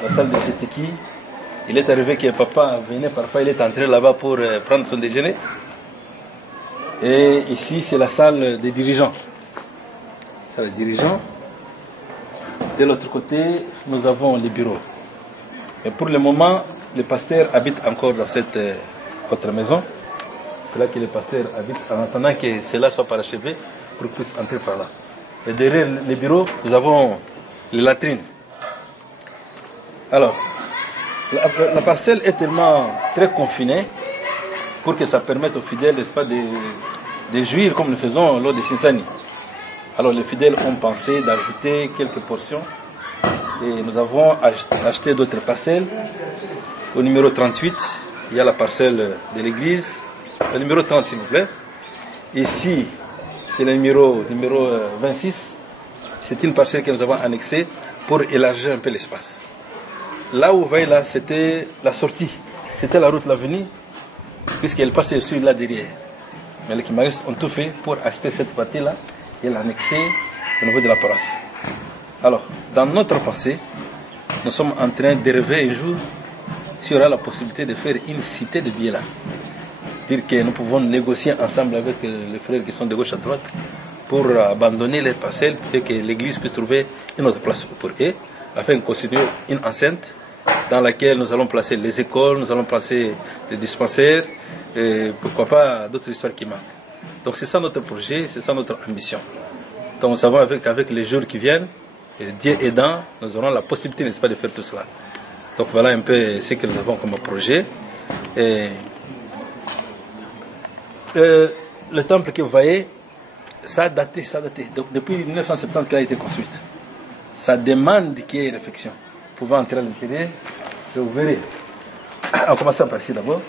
La salle de Jeteki. Il est arrivé que papa venait parfois, il est entré là-bas pour prendre son déjeuner. Et ici, c'est la salle des dirigeants. Salle des dirigeants. De l'autre côté, nous avons les bureaux. Et pour le moment, les pasteurs habitent encore dans cette autre maison. C'est là que les pasteurs habitent en attendant que cela soit parachevé pour qu'ils puissent entrer par là. Et derrière les bureaux, nous avons les latrines. Alors, la parcelle est tellement très confinée pour que ça permette aux fidèles, n'est-ce pas, de jouir comme nous faisons lors des Sinsani. Alors les fidèles ont pensé d'ajouter quelques portions et nous avons acheté d'autres parcelles. Au numéro 38, il y a la parcelle de l'église. Le numéro 30, s'il vous plaît. Ici, c'est le numéro 26. C'est une parcelle que nous avons annexée pour élargir un peu l'espace. Là où vous voyez là, c'était la sortie. C'était la route l'avenir, puisqu'elle passait sur là derrière. Mais les Kimaristes ont tout fait pour acheter cette partie-là et l'annexer au niveau de la paroisse. Alors, dans notre passé, nous sommes en train de rêver un jour s'il y aura la possibilité de faire une cité de Biella. Dire que nous pouvons négocier ensemble avec les frères qui sont de gauche à droite pour abandonner les parcelles et que l'église puisse trouver une autre place pour eux, afin de constituer une enceinte dans laquelle nous allons placer les écoles, nous allons placer les dispensaires, et pourquoi pas d'autres histoires qui manquent. Donc c'est ça notre projet, c'est ça notre ambition. Donc nous savons avec les jours qui viennent, et Dieu aidant, nous aurons la possibilité, n'est-ce pas, de faire tout cela. Donc voilà un peu ce que nous avons comme projet. Et le temple que vous voyez, ça a daté. Donc depuis 1970 qu'il a été construite. Ça demande qu'il y ait réflexion. Vous pouvez entrer à l'intérieur et vous verrez. En commençant par ici d'abord.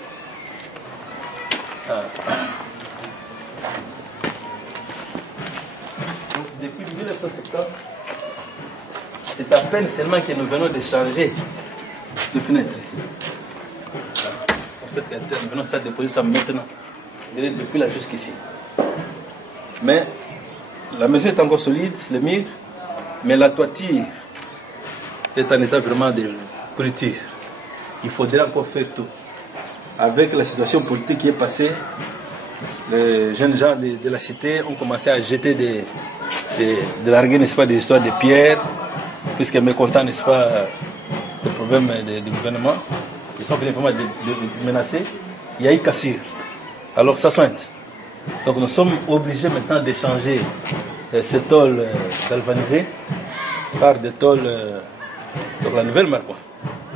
Donc depuis 1970, c'est à peine seulement que nous venons de changer de fenêtre ici. Cette interne, nous venons de déposer ça maintenant. Depuis là jusqu'ici. Mais la maison est encore solide, le mur, mais la toiture est en état vraiment de pourriture. Il faudrait encore faire tout. Avec la situation politique qui est passée, les jeunes gens de la cité ont commencé à jeter de larguer, n'est-ce pas, des histoires de pierres, puisqu'ils sont mécontents, n'est-ce pas, des problèmes du gouvernement. Ils sont venus vraiment de menacer. Il y a eu cassure. Alors ça sointe. Donc nous sommes obligés maintenant d'échanger ces tôles galvanisées par des tôles, donc la nouvelle marque.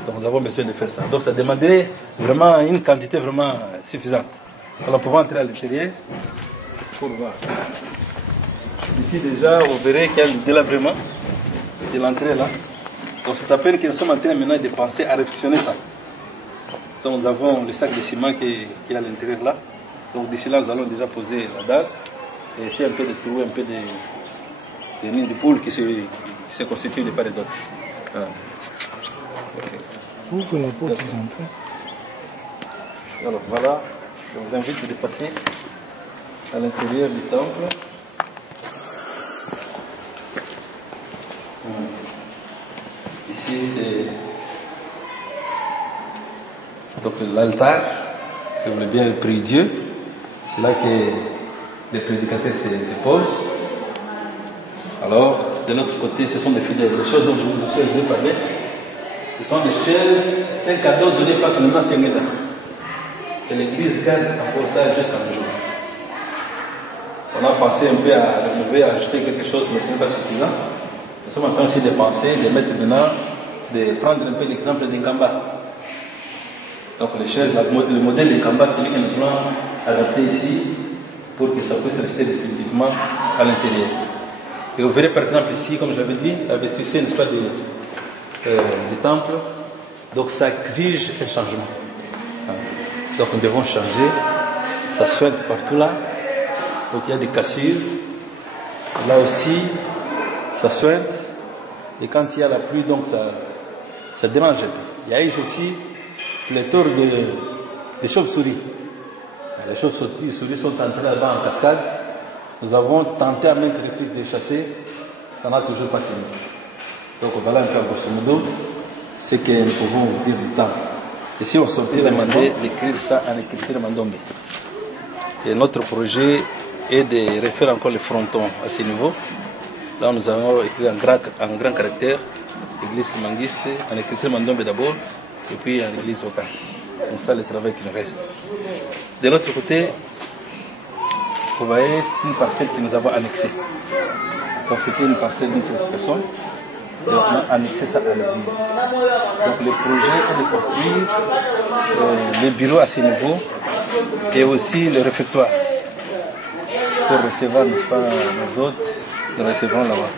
Donc nous avons besoin de faire ça. Donc ça demanderait vraiment une quantité vraiment suffisante. Alors pour entrer à l'intérieur, pour voir. Ici déjà, vous verrez qu'il y a le délabrement de l'entrée là. Donc c'est à peine que nous sommes en train maintenant de penser à réfectionner ça. Donc nous avons le sac de ciment qui est à l'intérieur là. Donc d'ici là, nous allons déjà poser la dalle. Et ici un peu de trous, un peu de nids de poules qui se constituent de part et d'autre. Voilà. Ouvre la porte, vous entrez. Alors voilà, je vous invite de passer à l'intérieur du temple. Ici c'est donc l'altar, si vous voulez bien prier Dieu. C'est là que les prédicateurs se posent. Alors, de l'autre côté, ce sont des fidèles. Les choses dont je vous ai parlé, ce sont des choses, c'est un cadeau donné par son immense Kengeda. Et l'Église garde encore ça jusqu'à nos jours. On a pensé un peu à rénover, à ajouter quelque chose, mais ce n'est pas suffisant. Nous sommes en train aussi de penser, de mettre maintenant, de prendre un peu l'exemple des Kamba. Donc les chaises, le modèle des Kamba, c'est lui que nous voulons adapter ici pour que ça puisse rester définitivement à l'intérieur. Et vous verrez par exemple ici, comme je l'avais dit, investissez n'est-ce pas des temples. Donc ça exige un changement. Donc nous devons changer. Ça sointe partout là. Donc il y a des cassures. Là aussi, ça sointe. Et quand il y a la pluie, donc ça dérange. Il y a aussi les tours des chauves-souris. Les chauves-souris sont entrées là-bas en cascade. Nous avons tenté à maintes reprises de les chasser. Ça n'a toujours pas tenu. Donc voilà un peu grosso modo ce que nous pouvons dire du temps. Et si on sortait demander d'écrire ça en écriture mandombe. Et notre projet est de refaire encore les frontons à ce niveau. Là nous avons écrit en grand caractère l'église manguiste, en écriture mandombe d'abord, et puis en église Oka. Donc ça le travail qui nous reste. De l'autre côté, vous voyez, c'est une parcelle que nous avons annexée. Donc c'était une parcelle d'une personne. Et on a annexé ça à l'église. Donc le projet est de construire les bureaux à ce niveau et aussi le réfectoire pour recevoir, n'est-ce pas, nos hôtes, nous recevrons là-bas.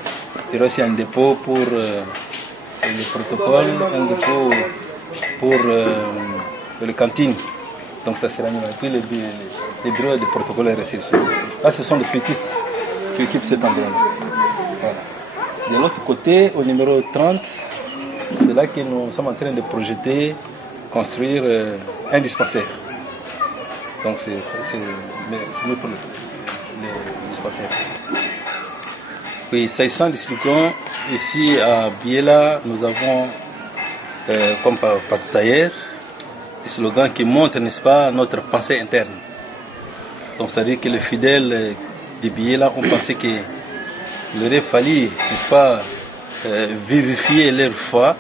Il y aura aussi un dépôt pour le protocole, un dépôt pour les cantines. Donc ça sera mis. Et puis les bureaux de protocole et réception. Là, ce sont les pétistes qui équipent cet endroit. Voilà. De l'autre côté, au numéro 30, c'est là que nous sommes en train de projeter, construire un dispensaire. Donc c'est mieux pour le dispensaire. Oui, s'agissant du slogan, ici à Biela, nous avons, comme par tout ailleurs, des slogans qui montrent, n'est-ce pas, notre pensée interne. Donc c'est-à-dire que les fidèles de Biela ont pensé qu'il aurait fallu, n'est-ce pas, vivifier leur foi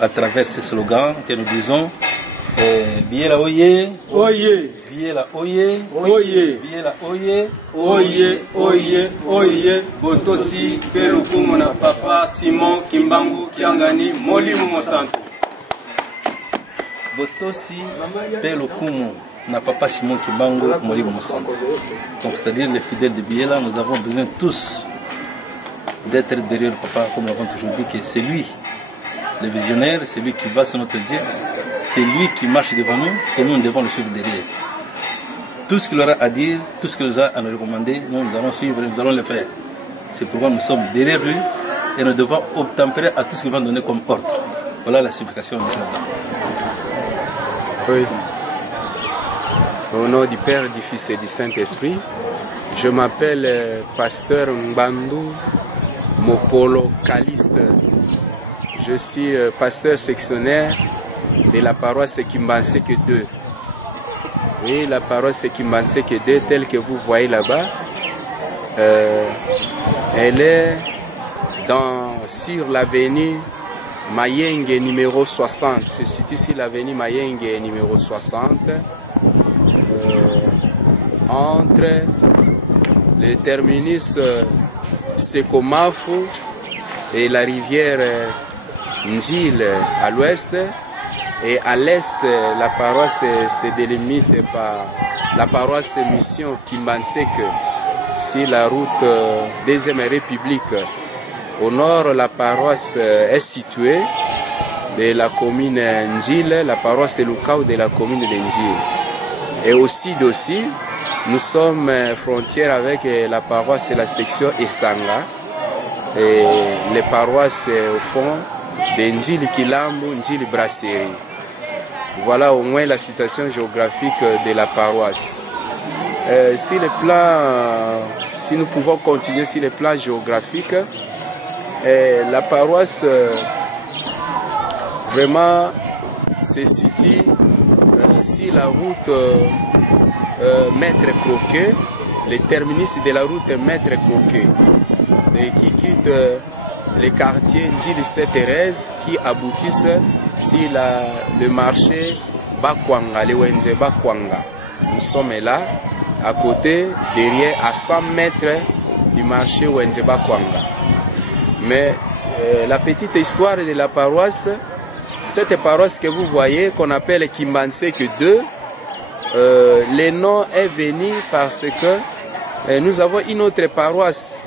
à travers ces slogans que nous disons. Biela oye, oye, Biela oye, oye, Biela oye, oye, oye, oye, Botosi, Pelukumu na Papa Simon Kimbangu Kiangani Molimo Mosanto. Botosi, Pelukumu na Papa Simon Kimbangu Molimo Mosanto. Donc c'est-à-dire les fidèles de Biela, nous avons besoin tous d'être derrière Papa, comme nous avons toujours dit que c'est lui, le visionnaire, c'est lui qui va sur notre Dieu, c'est lui qui marche devant nous et nous devons le suivre derrière. Tout ce qu'il aura à dire, tout ce qu'il nous a à nous recommander, nous allons suivre, nous allons le faire. C'est pourquoi nous sommes derrière lui et nous devons obtempérer à tout ce qu'il va nous donner comme ordre. Voilà la signification de cela. Oui. Au nom du Père, du Fils et du Saint-Esprit, je m'appelle Pasteur Mbandou Mopolo Caliste. Je suis pasteur sectionnaire de la paroisse Kimbanseke 2. Oui, la paroisse Kimbanseke 2, telle que vous voyez là-bas, elle est sur l'avenue Mayenge numéro 60. Se situe sur l'avenue Mayenge numéro 60, entre le terminus Sekomafu et la rivière Njil à l'ouest, et à l'est la paroisse se délimite par la paroisse Mission Kimbanseke sur la route Deuxième République. Au nord, la paroisse est située de la commune Njil, la paroisse Lukao de la commune de Njil. Et au sud aussi, nous sommes frontières avec la paroisse et la section Esanga, et les paroisses au fond de Njili Kilambo, Njili Brasserie. Voilà au moins la situation géographique de la paroisse. Si nous pouvons continuer sur le plan géographique, la paroisse vraiment se situe sur la route Maître Croquet, les terminus de la route Maître Croquet, qui quitte les quartiers Njili Sainte-Thérèse qui aboutissent sur le marché Bakwanga, le Wenze Bakwanga. Nous sommes là, à côté, derrière, à 100 mètres du marché Wenze Bakwanga. Mais la petite histoire de la paroisse, cette paroisse que vous voyez, qu'on appelle Kimbanseke 2, le nom est venu parce que nous avons une autre paroisse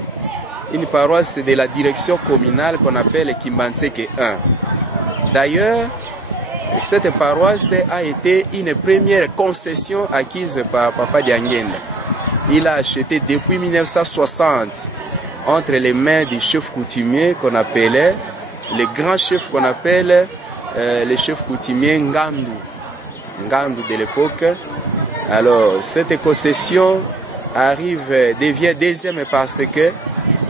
une paroisse de la direction communale qu'on appelle Kimbanseke 1. D'ailleurs, cette paroisse a été une première concession acquise par Papa Diangenda. Il a acheté depuis 1960 entre les mains du chef coutumier qu'on appelait, le grand chef qu'on appelle le chef coutumier Ngandou de l'époque. Alors, cette concession devient deuxième parce que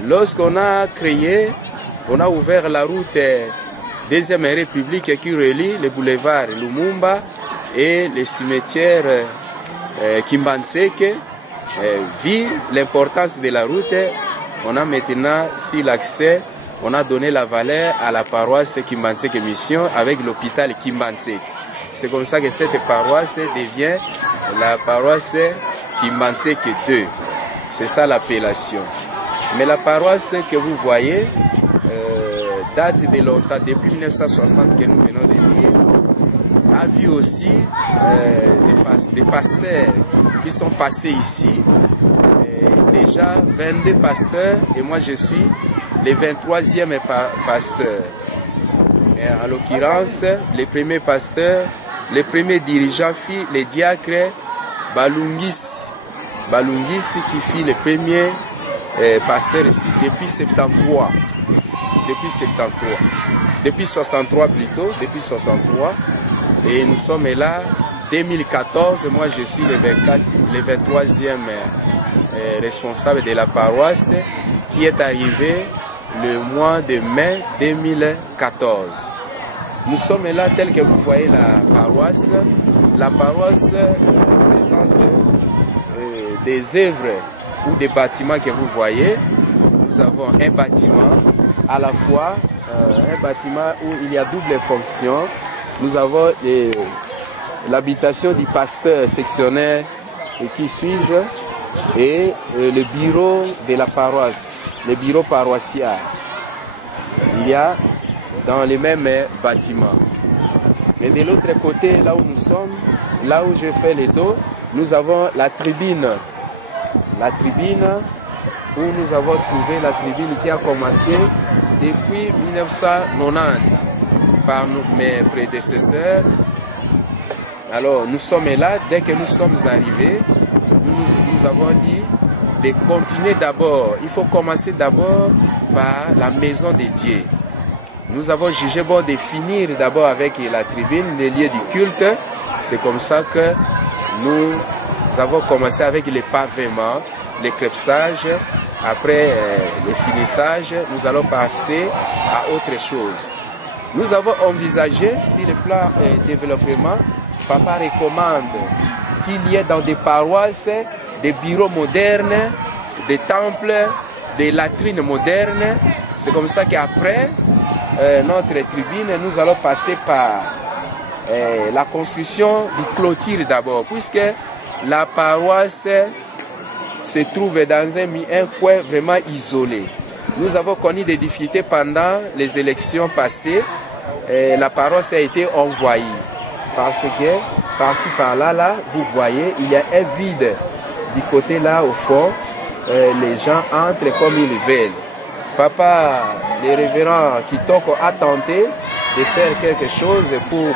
lorsqu'on a créé, on a ouvert la route Deuxième République qui relie le boulevard Lumumba et le cimetière Kimbanseke. Vu l'importance de la route, on a maintenant, si l'accès, on a donné la valeur à la paroisse Kimbanseke Mission avec l'hôpital Kimbanseke. C'est comme ça que cette paroisse devient la paroisse Kimbanseke 2. C'est ça l'appellation. Mais la paroisse que vous voyez date de longtemps, depuis 1960 que nous venons de dire, a vu aussi des pasteurs qui sont passés ici. Déjà 22 pasteurs et moi je suis le 23e pasteur. Et en l'occurrence, les premiers pasteurs, les premiers dirigeants fut le diacre Balungisi qui fut le premier pasteur ici depuis 73. Depuis 63 plutôt, depuis 63. Et nous sommes là 2014, moi je suis le 23e responsable de la paroisse qui est arrivé le mois de mai 2014. Nous sommes là tel que vous voyez la paroisse. La paroisse présente des œuvres ou des bâtiments que vous voyez. Nous avons un bâtiment à la fois, un bâtiment où il y a double fonction. Nous avons l'habitation du pasteur sectionnaire qui suivent et le bureau de la paroisse, le bureau paroissial. Il y a dans les mêmes bâtiments. Et de l'autre côté, là où nous sommes, là où je fais les dos, nous avons la tribune. La tribune où nous avons trouvé la tribune qui a commencé depuis 1990 par mes prédécesseurs. Alors nous sommes là, dès que nous sommes arrivés, nous avons dit de continuer d'abord. Il faut commencer d'abord par la maison de Dieu. Nous avons jugé bon de finir d'abord avec la tribune, les lieux du culte. C'est comme ça que nous avons commencé avec les pavements, les crêpsages. Après le finissage, nous allons passer à autre chose. Nous avons envisagé, si le plan développement, Papa recommande qu'il y ait dans des paroisses des bureaux modernes, des temples, des latrines modernes. C'est comme ça qu'après notre tribune, nous allons passer par la construction du clôture d'abord, puisque la paroisse se trouve dans un coin vraiment isolé. Nous avons connu des difficultés pendant les élections passées. La paroisse a été envahie parce que par-ci par-là, vous voyez, il y a un vide du côté là au fond. Les gens entrent comme ils veulent. Papa, le révérend Kitoko a tenté de faire quelque chose pour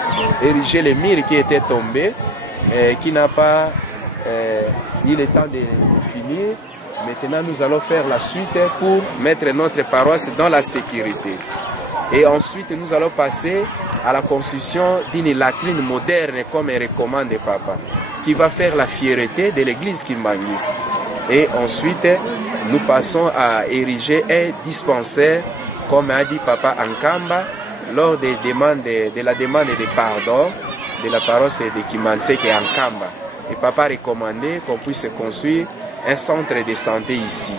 ériger les murs qui étaient tombés, qui n'a pas eu le temps de finir. Maintenant, nous allons faire la suite pour mettre notre paroisse dans la sécurité. Et ensuite, nous allons passer à la construction d'une latrine moderne, comme recommande Papa, qui va faire la fierté de l'église Kimbangis. Et ensuite, nous passons à ériger un dispensaire, comme a dit Papa Ankamba, lors des demandes, de la demande de pardon de la paroisse de Kimbanseke et Ankamba. Et Papa a recommandé qu'on puisse construire un centre de santé ici.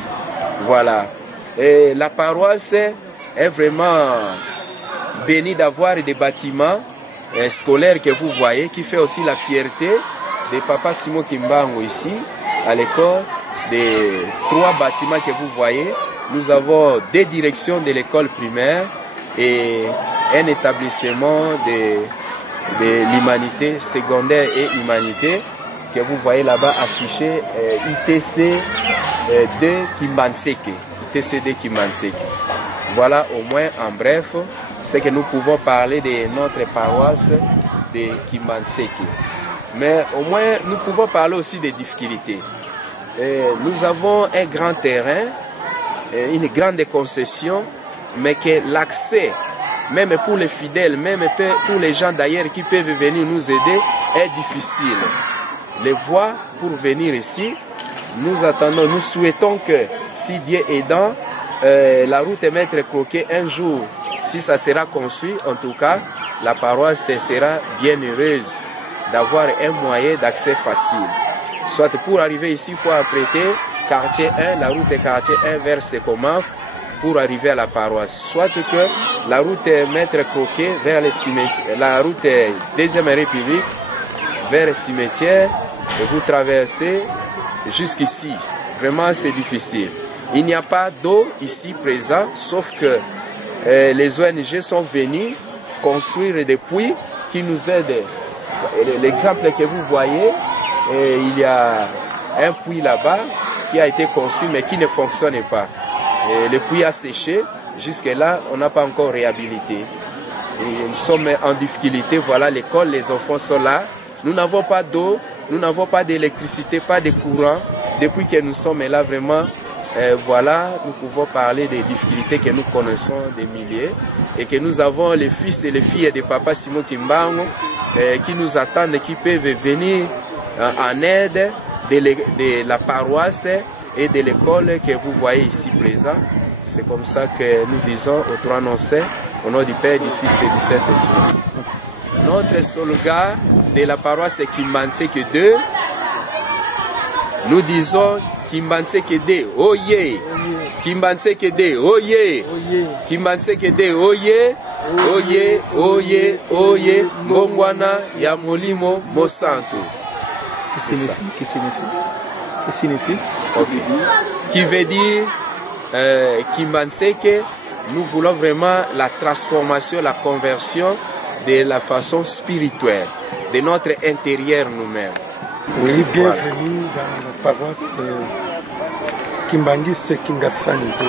Voilà. Et la paroisse est vraiment bénie d'avoir des bâtiments scolaires que vous voyez, qui fait aussi la fierté de Papa Simon Kimbango ici, à l'école. Des 3 bâtiments que vous voyez, nous avons 2 directions de l'école primaire et un établissement de l'humanité, secondaire et humanité, que vous voyez là-bas affiché ITC de Kimbanseke. TCD Kimbanseke. Voilà au moins en bref ce que nous pouvons parler de notre paroisse de Kimbanseke. Mais au moins nous pouvons parler aussi des difficultés. Nous avons un grand terrain, une grande concession, mais que l'accès, même pour les fidèles, même pour les gens d'ailleurs qui peuvent venir nous aider, est difficile. Les voies pour venir ici, nous attendons, nous souhaitons que si Dieu aidant, la route Maître Croquet un jour, si ça sera construit, en tout cas, la paroisse sera bien heureuse d'avoir un moyen d'accès facile. Soit pour arriver ici, il faut apprêter quartier 1, la route quartier 1 vers Sekomaf pour arriver à la paroisse. Soit que la route Maître Croquet vers le cimetière, la route Deuxième République vers le cimetière, et vous traversez jusqu'ici. Vraiment, c'est difficile. Il n'y a pas d'eau ici présent, sauf que les ONG sont venus construire des puits qui nous aident. L'exemple que vous voyez, il y a un puits là-bas qui a été construit mais qui ne fonctionne pas. Le puits a séché, jusque-là on n'a pas encore réhabilité. Et nous sommes en difficulté, voilà l'école, les enfants sont là. Nous n'avons pas d'eau, nous n'avons pas d'électricité, pas de courant. Depuis que nous sommes là vraiment, voilà, nous pouvons parler des difficultés que nous connaissons des milliers et que nous avons les fils et les filles de Papa Simon Kimbango qui nous attendent, qui peuvent venir en aide de la paroisse et de l'école que vous voyez ici présent. C'est comme ça que nous disons au 3 noms saints, au nom du Père, du Fils et du Saint-Esprit. Notre slogan de la paroisse Kimbanseke 2, nous disons Kimbanseke 2, oye, Kimbanseke 2, oye, Kimbanseke 2, oye, oye, oye, oye, Mbongwana ya Molimo Mosanto. Qui signifie Okay. Qui veut dire Kimbanseke, nous voulons vraiment la transformation, la conversion de la façon spirituelle, de notre intérieur nous-mêmes. Oui, bienvenue dans la paroisse Kimbangiste Kingasani 2.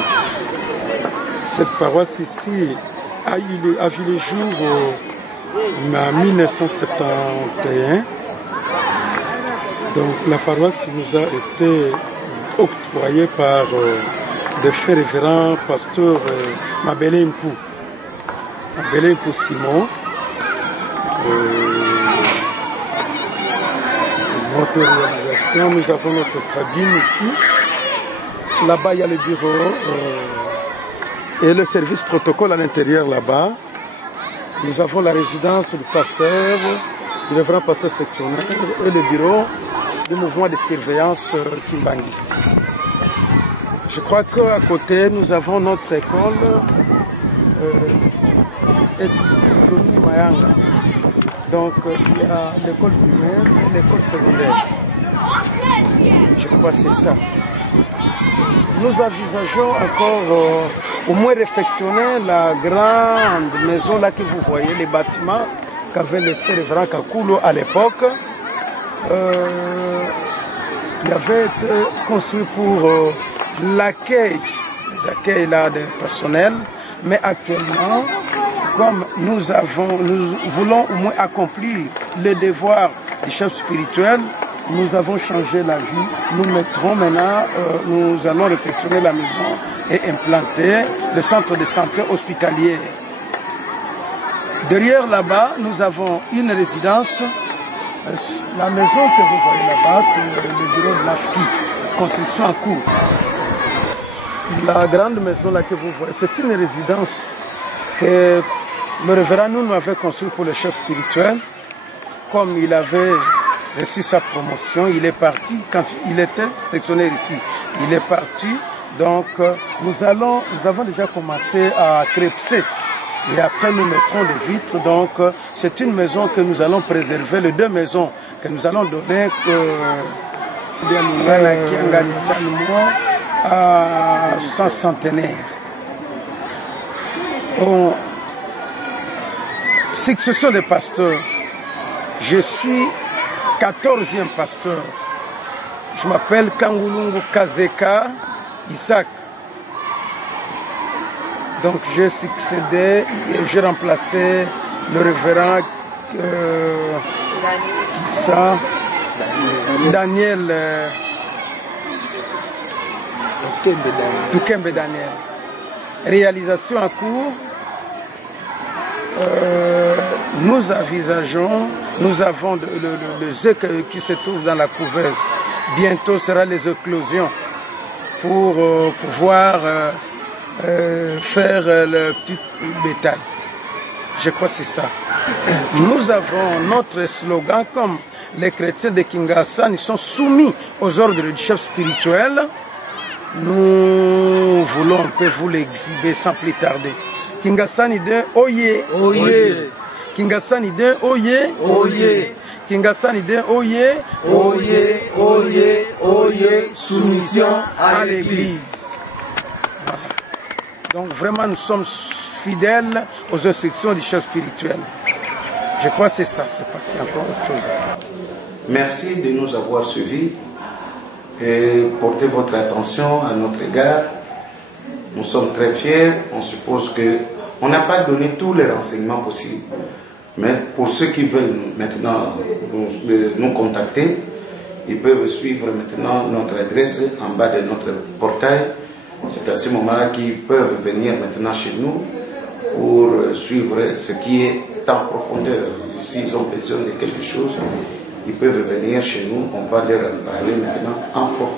Cette paroisse ici a vu le jour en 1971. Donc la paroisse nous a été octroyée par le frère révérend pasteur Mabele Mpou. Mabele Mpou Simon. Notre réalisation, nous avons notre cabine ici. Là-bas, il y a le bureau et le service protocole à l'intérieur là-bas. Nous avons la résidence du pasteur, du révérend pasteur sectionnaire et le bureau du mouvement de surveillance kimbangiste. Je crois qu'à côté, nous avons notre école Institut Mayanga. Donc, il y a l'école primaire et l'école secondaire. Je crois que c'est ça. Nous envisageons encore au moins réfectionner la grande maison là que vous voyez, les bâtiments qu'avait le frère révérend Kakulo à l'époque. Il avait été construit pour l'accueil, les accueils là des personnels, mais actuellement, comme nous voulons au moins accomplir le devoir du chef spirituel, nous avons changé la vie. Nous mettrons maintenant, nous allons réfectionner la maison et implanter le centre de santé hospitalier. Derrière là-bas, nous avons une résidence. La maison que vous voyez là-bas, c'est le bureau de l'AFKI, construction en cours. La grande maison là que vous voyez, c'est une résidence que le révérend nous avait construite pour le chef spirituel. Comme il avait reçu sa promotion, il est parti, quand il était sectionnaire ici, il est parti. Donc nous avons déjà commencé à crépser. Et après nous mettrons des vitres. Donc c'est une maison que nous allons préserver, les deux maisons que nous allons donner à son centenaire. Succession des pasteurs. Je suis 14e pasteur. Je m'appelle Kangulungu Kazeka Isaac. Donc j'ai succédé et j'ai remplacé le révérend Daniel Toukembe Daniel. Réalisation en cours. Nous envisageons, nous avons les œufs qui se trouvent dans la couveuse. Bientôt sera les éclosions pour pouvoir faire le petit bétail. Je crois que c'est ça. Nous avons notre slogan comme les chrétiens de Kinshasa, ils sont soumis aux ordres du chef spirituel. Nous voulons un peu vous l'exhiber sans plus tarder. Kingasani de Oye, Oye. Kingasani de Oye, Oye. Kingasani de Oye, Oye, Oye, Oye. Soumission à l'église. Voilà. Donc vraiment nous sommes fidèles aux instructions du chef spirituel. Je crois que c'est ça, c'est passé encore autre chose. Merci de nous avoir suivis et portez votre attention à notre égard. Nous sommes très fiers. On suppose qu'on n'a pas donné tous les renseignements possibles. Mais pour ceux qui veulent maintenant nous contacter, ils peuvent suivre maintenant notre adresse en bas de notre portail. C'est à ce moment-là qu'ils peuvent venir maintenant chez nous pour suivre ce qui est en profondeur. S'ils ont besoin de quelque chose, ils peuvent venir chez nous. On va leur en parler maintenant en profondeur.